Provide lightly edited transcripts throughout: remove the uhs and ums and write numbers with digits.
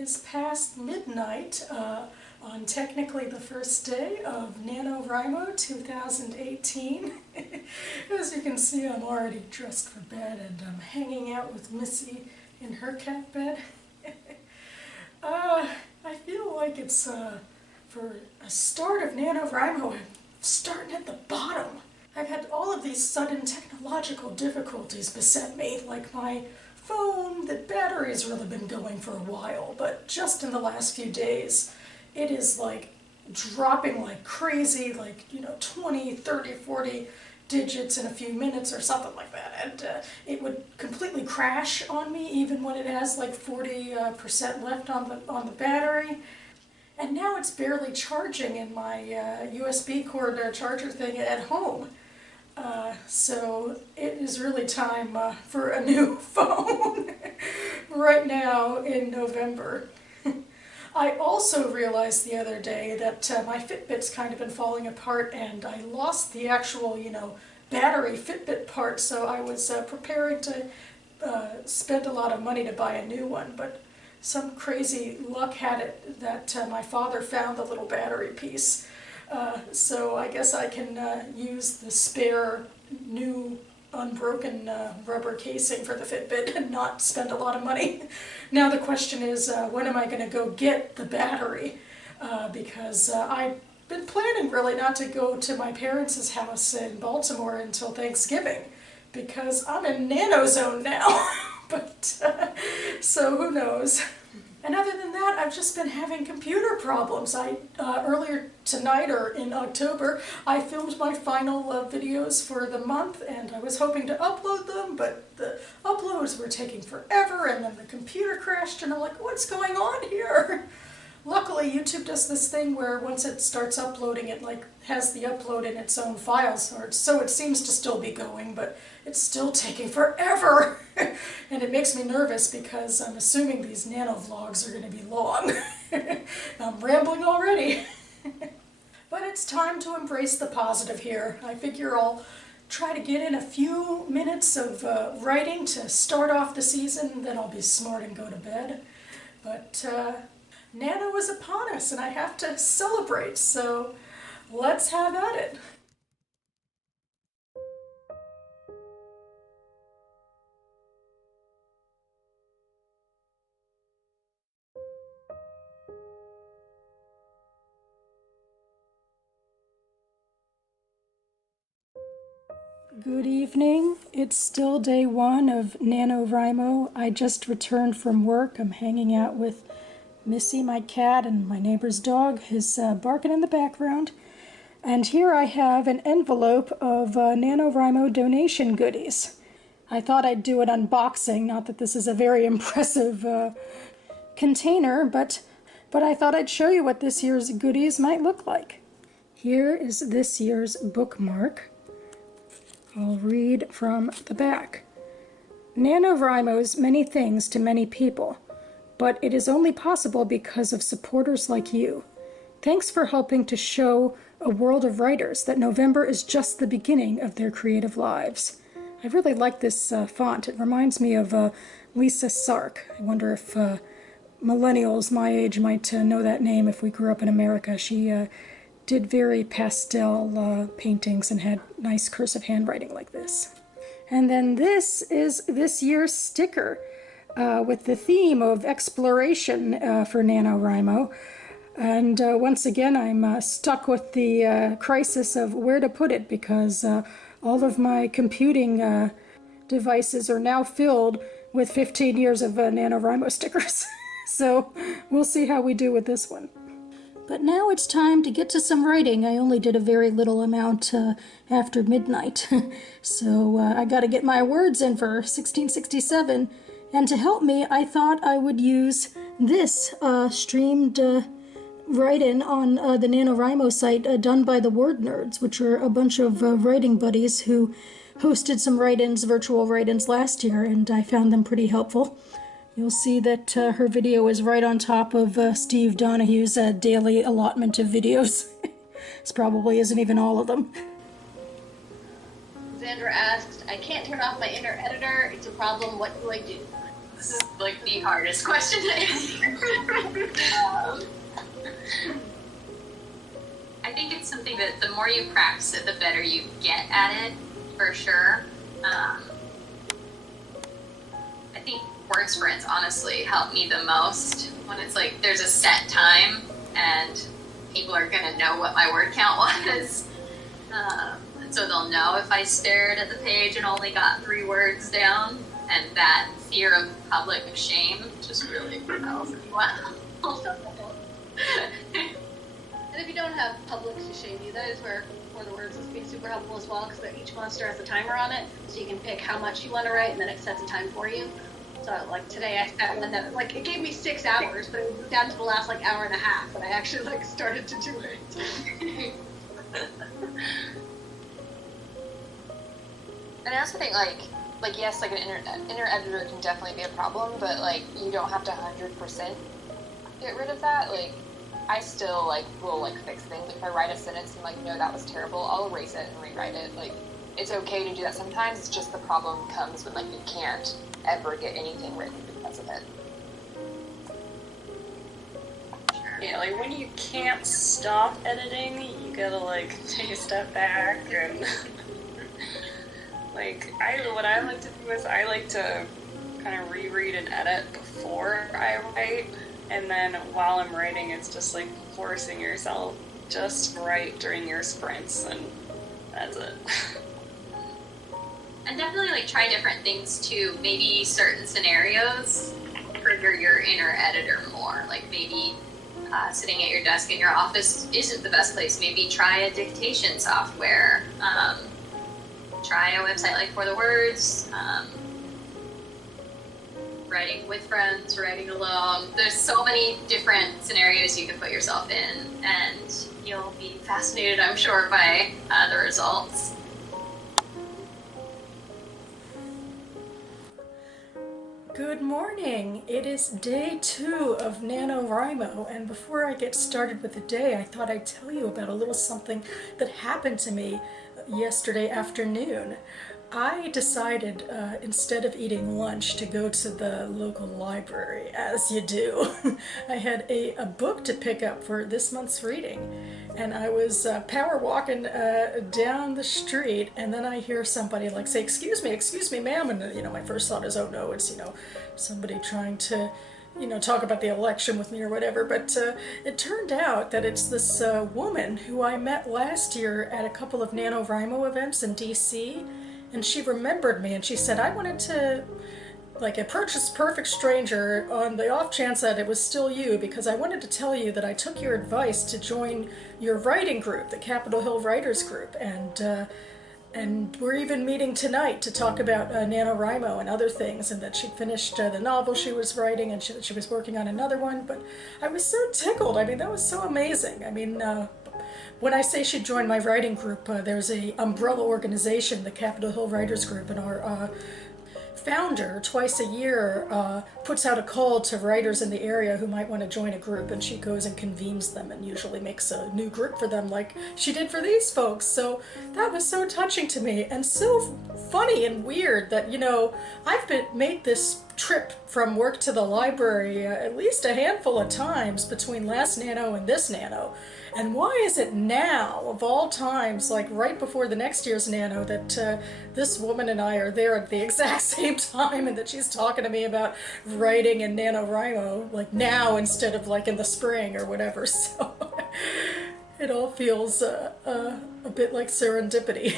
is past midnight on technically the first day of NaNoWriMo 2018. As you can see, I'm already dressed for bed and I'm hanging out with Missy in her cat bed. I feel like it's, for a start of NaNoWriMo, I'm starting at the bottom. I've had all of these sudden technological difficulties beset me, like my phone, the battery's really been going for a while, but just in the last few days, it is like dropping like crazy, like, 20, 30, 40 digits in a few minutes or something like that, and it would completely crash on me even when it has like 40% left on the battery. And now it's barely charging in my USB cord charger thing at home. So it is really time for a new phone right now in November. I also realized the other day that my Fitbit's kind of been falling apart and I lost the actual, battery Fitbit part, so I was preparing to spend a lot of money to buy a new one, but some crazy luck had it that my father found the little battery piece. So I guess I can use the spare new unbroken rubber casing for the Fitbit and not spend a lot of money. Now the question is, when am I going to go get the battery? Because I've been planning really not to go to my parents' house in Baltimore until Thanksgiving, because I'm in Nano Zone now. But so who knows? And other than that, I've just been having computer problems. Earlier tonight, or in October, I filmed my final videos for the month, and I was hoping to upload them, but the uploads were taking forever, and then the computer crashed, and I'm like, what's going on here? Luckily, YouTube does this thing where once it starts uploading, it has the upload in its own files, so it seems to still be going, but it's still taking forever. And it makes me nervous because I'm assuming these nano vlogs are going to be long. I'm rambling already. But it's time to embrace the positive here. I figure I'll try to get in a few minutes of writing to start off the season, then I'll be smart and go to bed. But Nano is upon us and I have to celebrate, so let's have at it. Good evening. It's still day one of NaNoWriMo. I just returned from work. I'm hanging out with Missy, my cat, and my neighbor's dog is barking in the background. And here I have an envelope of NaNoWriMo donation goodies. I thought I'd do an unboxing, not that this is a very impressive container, but I thought I'd show you what this year's goodies might look like. Here is this year's bookmark. I'll read from the back. NaNoWriMo's many things to many people, but it is only possible because of supporters like you. Thanks for helping to show a world of writers that November is just the beginning of their creative lives. I really like this font. It reminds me of Lisa Sark. I wonder if millennials my age might know that name if we grew up in America. She did very pastel paintings and had nice cursive handwriting like this. And then this is this year's sticker with the theme of exploration for NaNoWriMo. And once again, I'm stuck with the crisis of where to put it, because all of my computing devices are now filled with 15 years of NaNoWriMo stickers. So we'll see how we do with this one. But now it's time to get to some writing. I only did a very little amount after midnight. So I got to get my words in for 1667. And to help me, I thought I would use this streamed write-in on the NaNoWriMo site done by the Word Nerds, which are a bunch of writing buddies who hosted some write-ins, virtual write-ins last year, and I found them pretty helpful. You'll see that her video is right on top of Steve Donahue's daily allotment of videos. This probably isn't even all of them. Xander asked, I can't turn off my inner editor. It's a problem. What do I do? This is like the hardest question to answer. I think it's something that the more you practice it, the better you get at it, for sure. I think word sprints honestly help me the most when it's like there's a set time and people are gonna know what my word count was. And so they'll know if I stared at the page and only got 3 words down, and that fear of public shame just really helps me well. And if you don't have public to shame you, that is where the words is being super helpful as well, because each monster has a timer on it, so you can pick how much you want to write, and then it sets a time for you. So like today I sat one that, like, it gave me 6 hours, but it was down to the last like hour and a half, and I actually like started to do it. And I also think like yes, like an inner editor can definitely be a problem, but like you don't have to 100% get rid of that. Like I still like will like fix things. Like if I write a sentence and like no, that was terrible, I'll erase it and rewrite it. Like it's okay to do that sometimes. It's just the problem comes when like you can't ever get anything written because of it. Yeah, like when you can't stop editing, you gotta like take a step back and like what I like to do is I like to kind of reread and edit before I write, and then while I'm writing, it's just like forcing yourself just write during your sprints, and that's it. And definitely like try different things too. Maybe certain scenarios trigger your inner editor more. Like maybe sitting at your desk in your office isn't the best place. Maybe try a dictation software. Try a website like For the Words. Writing with friends, writing alone. There's so many different scenarios you can put yourself in, and you'll be fascinated, I'm sure, by the results. Good morning! It is day 2 of NaNoWriMo, and before I get started with the day, I thought I'd tell you about a little something that happened to me yesterday afternoon. I decided, instead of eating lunch, to go to the local library, as you do. I had a book to pick up for this month's reading, and I was power walking down the street, and then I hear somebody like say, excuse me, ma'am," and you know, my first thought is, oh no, it's, you know, somebody trying to, you know, talk about the election with me or whatever, but it turned out that it's this woman who I met last year at a couple of NaNoWriMo events in DC, and she remembered me, and she said, I wanted to like approach this perfect stranger on the off chance that it was still you, because I wanted to tell you that I took your advice to join your writing group, the Capitol Hill Writers Group, and we're even meeting tonight to talk about NaNoWriMo and other things, and that she'd finished the novel she was writing, and she was working on another one. But I was so tickled. I mean, that was so amazing. I mean, when I say she joined my writing group, there's a umbrella organization, the Capitol Hill Writers Group, and our founder twice a year puts out a call to writers in the area who might want to join a group, and she goes and convenes them and usually makes a new group for them like she did for these folks. So that was so touching to me, and so funny and weird that, you know, I've made this trip from work to the library at least a handful of times between last Nano and this Nano. And why is it now, of all times, like right before the next year's Nano, that this woman and I are there at the exact same time, and that she's talking to me about writing in NaNoWriMo, like now instead of like in the spring or whatever. So it all feels a bit like serendipity.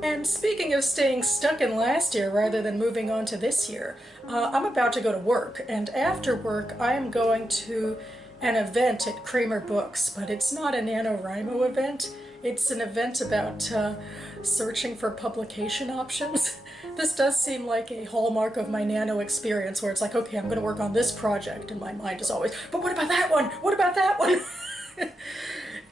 And speaking of staying stuck in last year rather than moving on to this year, I'm about to go to work, and after work I'm going to an event at Kramer Books, but it's not a NaNoWriMo event. It's an event about searching for publication options. This does seem like a hallmark of my Nano experience, where it's like, okay, I'm going to work on this project, and my mind is always, but what about that one? What about that one?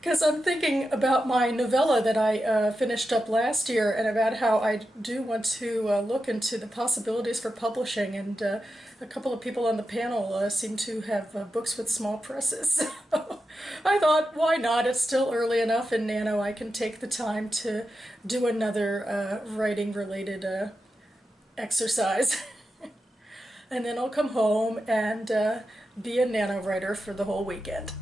Because I'm thinking about my novella that I finished up last year, and about how I do want to look into the possibilities for publishing, and a couple of people on the panel seem to have books with small presses. So I thought, why not? It's still early enough in Nano. I can take the time to do another writing-related exercise. and then I'll come home and be a NaNoWriter for the whole weekend.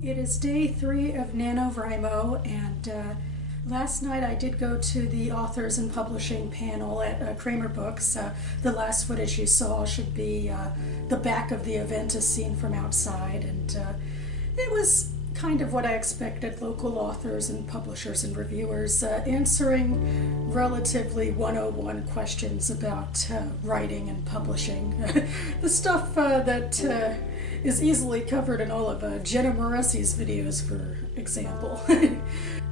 It is day 3 of NaNoWriMo, and last night I did go to the authors and publishing panel at Kramer Books. The last footage you saw should be the back of the event as seen from outside, and it was kind of what I expected. Local authors and publishers and reviewers answering relatively 101 questions about writing and publishing. The stuff that is easily covered in all of Jenna Moressi's videos, for example.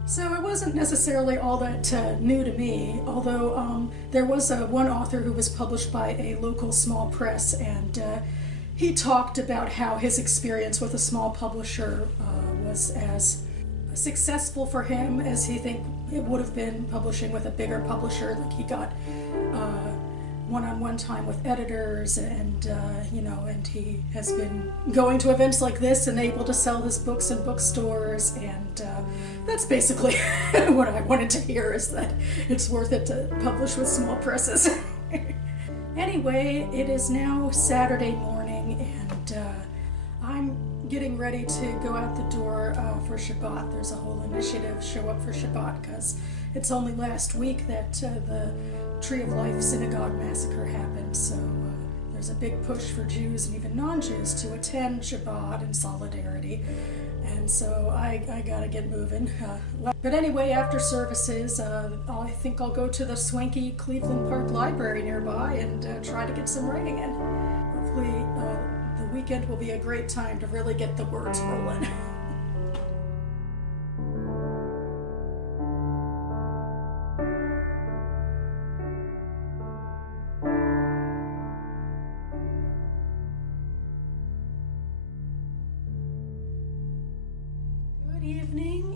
So it wasn't necessarily all that new to me, although there was one author who was published by a local small press, and he talked about how his experience with a small publisher was as successful for him as he think it would have been publishing with a bigger publisher. Like, he got one-on-one time with editors, and and he has been going to events like this and able to sell his books in bookstores, and that's basically what I wanted to hear, is that it's worth it to publish with small presses. Anyway, it is now Saturday morning, and I'm getting ready to go out the door for Shabbat. There's a whole initiative, Show Up for Shabbat, because it's only last week that the Tree of Life Synagogue massacre happened, so there's a big push for Jews and even non-Jews to attend Shabbat in solidarity, and so I gotta get moving. But anyway, after services, I think I'll go to the swanky Cleveland Park Library nearby and try to get some writing in. Hopefully the weekend will be a great time to really get the words rolling.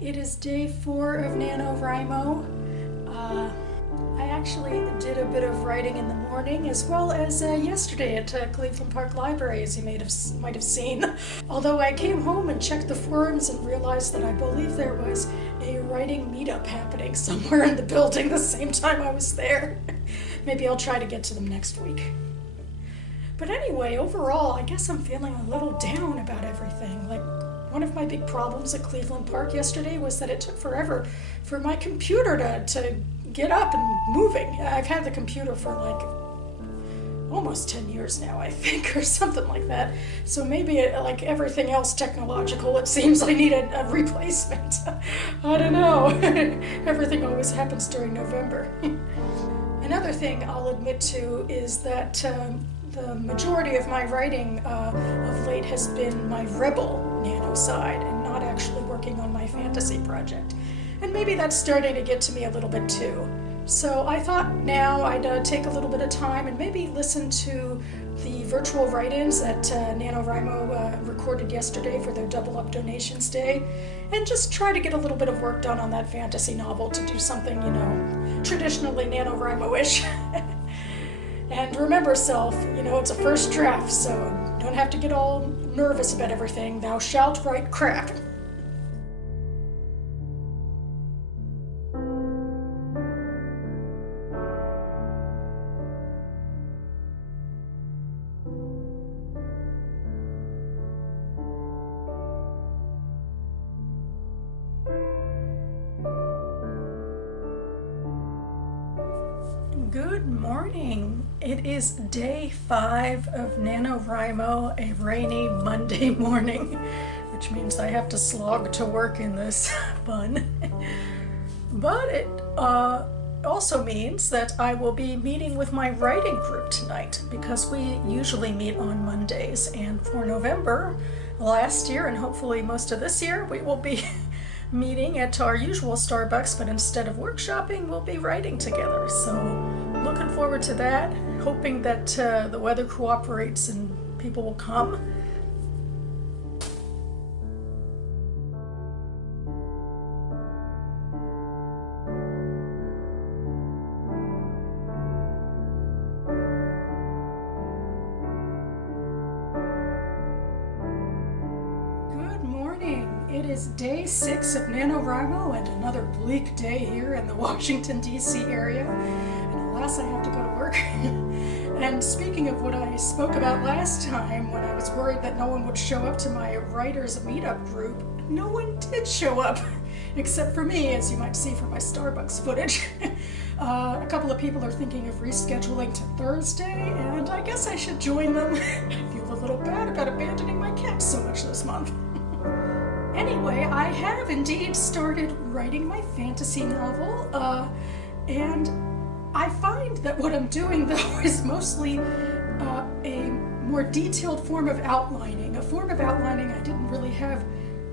It is day 4 of NaNoWriMo. I actually did a bit of writing in the morning, as well as yesterday at Cleveland Park Library, as you might have seen. Although I came home and checked the forums and realized that I believe there was a writing meetup happening somewhere in the building the same time I was there. Maybe I'll try to get to them next week. But anyway, overall, I guess I'm feeling a little down about everything. Like, one of my big problems at Cleveland Park yesterday was that it took forever for my computer to get up and moving. I've had the computer for like almost 10 years now, I think, or something like that. So maybe like everything else technological, it seems I need a replacement. I don't know. Everything always happens during November. Another thing I'll admit to is that the majority of my writing of late has been my rebel nano side, and not actually working on my fantasy project. And maybe that's starting to get to me a little bit too. So I thought now I'd take a little bit of time and maybe listen to the virtual write-ins that NaNoWriMo recorded yesterday for their Double Up Donations Day, and just try to get a little bit of work done on that fantasy novel to do something, traditionally NaNoWriMo-ish. And remember, self, it's a first draft, so don't have to get all nervous about everything. Thou shalt write crap. Good morning. It is day 5 of NaNoWriMo, a rainy Monday morning, which means I have to slog to work in this fun. But also means that I will be meeting with my writing group tonight, because we usually meet on Mondays, and for November last year and hopefully most of this year we will be meeting at our usual Starbucks, but instead of workshopping we'll be writing together. So looking forward to that, hoping that the weather cooperates and people will come. It is day 6 of NaNoWriMo and another bleak day here in the Washington, D.C. area. And alas, I have to go to work. And speaking of what I spoke about last time, when I was worried that no one would show up to my writers meetup group, no one did show up, except for me, as you might see from my Starbucks footage. A couple of people are thinking of rescheduling to Thursday, and I guess I should join them. I feel a little bad about abandoning my cat so much this month. Anyway, I have indeed started writing my fantasy novel, and I find that what I'm doing, though, is mostly a more detailed form of outlining, a form of outlining I didn't really have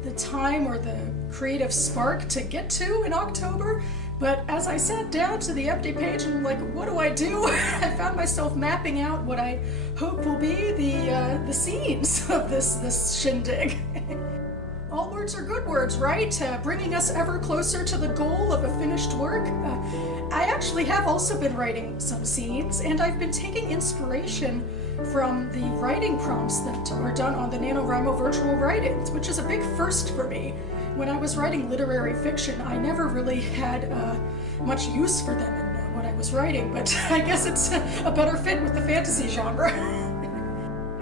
the time or the creative spark to get to in October. But as I sat down to the empty page and like, what do? I found myself mapping out what I hope will be the scenes of this shindig. All words are good words, right? Bringing us ever closer to the goal of a finished work. I actually have also been writing some scenes, and I've been taking inspiration from the writing prompts that were done on the NaNoWriMo virtual write-ins, which is a big first for me. When I was writing literary fiction, I never really had much use for them in what I was writing, but I guess it's a better fit with the fantasy genre.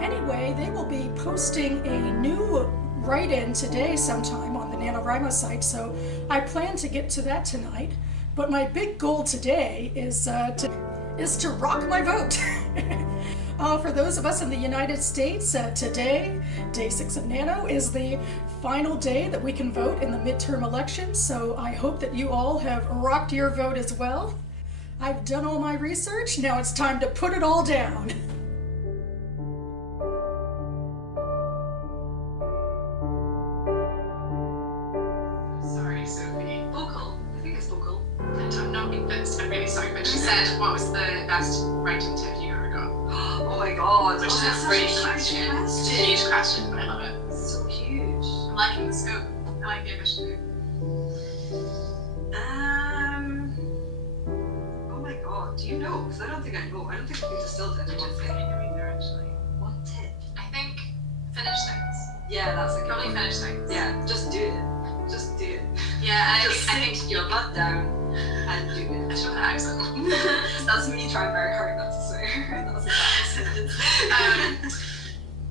Anyway, they will be posting a new write-in today sometime on the NaNoWriMo site, so I plan to get to that tonight. But my big goal today is to rock my vote. For those of us in the United States, today, day 6 of Nano, is the final day that we can vote in the midterm elections, so I hope that you all have rocked your vote as well. I've done all my research, now it's time to put it all down. What was the best writing tip you ever got? Oh my god. Which is a great question. Huge question, but I love it. It's so huge. I'm liking the scope. I like the ambition. Oh my god. Do you know? Because I don't think I know. I don't think we distilled it. I don't think I know either, actually. What tip? I think finish things. Yeah, that's a good Probably one. finish things. Yeah, just do it. Just do it. Yeah, Just I think your butt down and do it. I should have an accent. That's me trying very hard not to swear. That was a bad sentence.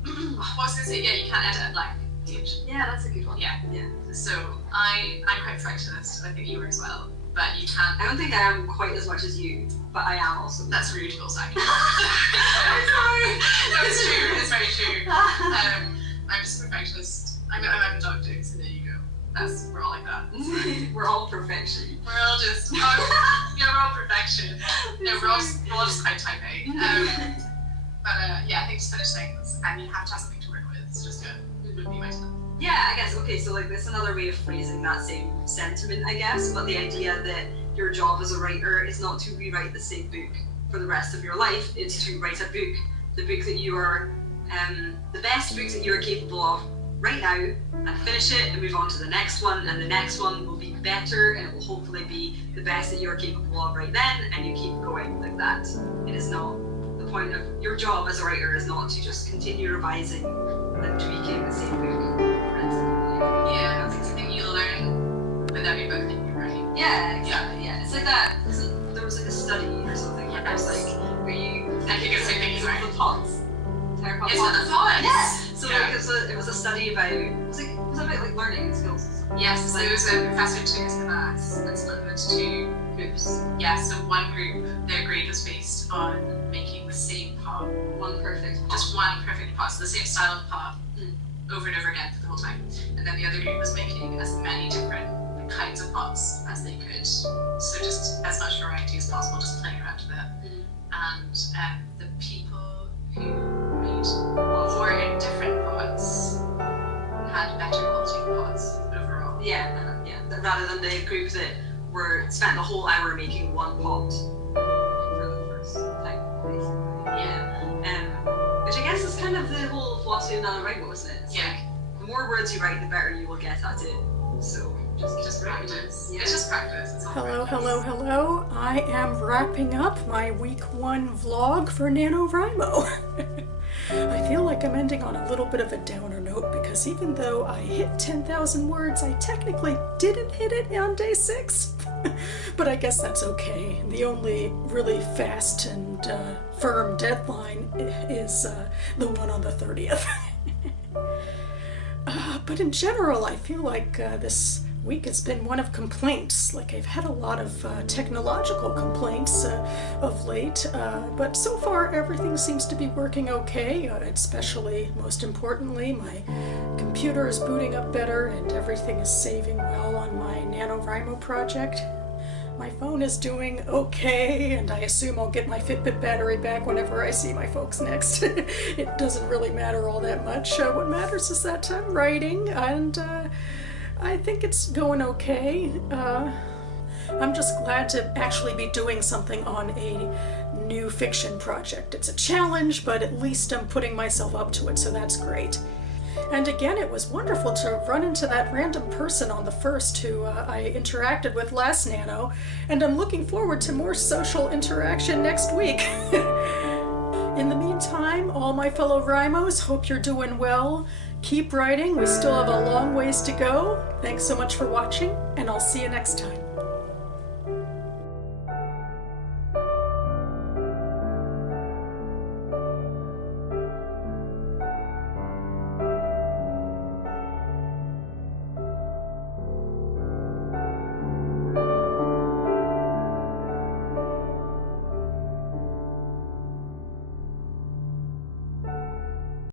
What was I going to say? Yeah, you can't edit a blank page. Yeah, that's a good one. Yeah. Yeah. So I'm quite perfectionist, and I think you are as well. But you can't. I don't think I am quite as much as you, but I am also. That's rude, Bullseye. I'm sorry. No, it's true. It's very true. I'm just a perfectionist. I'm a dog too, so there you go. We're all like that. We're all perfection. We're all just, we're all perfection. No, we're all just quite type A. Yeah, I think just finish things, and you have to have something to work with. It's just good. It would be my tip. Yeah, I guess, okay, so like that's another way of phrasing that same sentiment, I guess, but the idea that your job as a writer is not to rewrite the same book for the rest of your life, it's to write a book, the book that you are, the best book that you are capable of right now, and finish it and move on to the next one, and the next one will be better, and it will hopefully be the best that you are capable of right then, and you keep going like that. It is not, the point of your job as a writer is not to just continue revising and tweaking the same book for the rest of your life. Yeah, it's something you learn with every book that you write. Yeah, exactly, yeah. It's like that, there was like a study or something, where it was like, where you, I think it's the same thing as the pots. Entire pot It's pots. not the pots. Yeah! So Yeah. like, it was a study about, was it about like learning skills? Yes, so there was a professor who took us to maths and split them into two groups. Yeah, so one group, their grade was based on making the same pot. One perfect pot. Just one perfect pot, so the same style of pot over and over again for the whole time. And then the other group was making as many different kinds of plots as they could. So just as much variety as possible, just playing around with it. And the people who read more in different plots had better quality plots overall. Yeah. Rather than the group that were spent the whole hour making one plot for the first time, basically. Yeah. Which I guess is kind of the whole philosophy of NaNoWriMo, isn't it? It's Yeah. like, the more words you write, the better you will get at it. So Just practice. Yeah. It's just practice. It's all Hello, practice. hello. I am wrapping up my week 1 vlog for NaNoWriMo. I feel like I'm ending on a little bit of a downer note because even though I hit 10,000 words, I technically didn't hit it on day 6. But I guess that's okay. The only really fast and firm deadline is the one on the 30th. But in general, I feel like this week has been one of complaints. Like, I've had a lot of technological complaints of late, but so far everything seems to be working okay, especially, most importantly, my computer is booting up better and everything is saving well on my NaNoWriMo project. My phone is doing okay, and I assume I'll get my Fitbit battery back whenever I see my folks next. It doesn't really matter all that much. What matters is that I'm writing, and I think it's going okay. I'm just glad to actually be doing something on a new fiction project. It's a challenge, but at least I'm putting myself up to it, so that's great. And again, it was wonderful to run into that random person on the 1st who I interacted with last Nano, and I'm looking forward to more social interaction next week. In the meantime, all my fellow Rhymos, hope you're doing well. Keep writing, we still have a long ways to go. Thanks so much for watching, and I'll see you next time.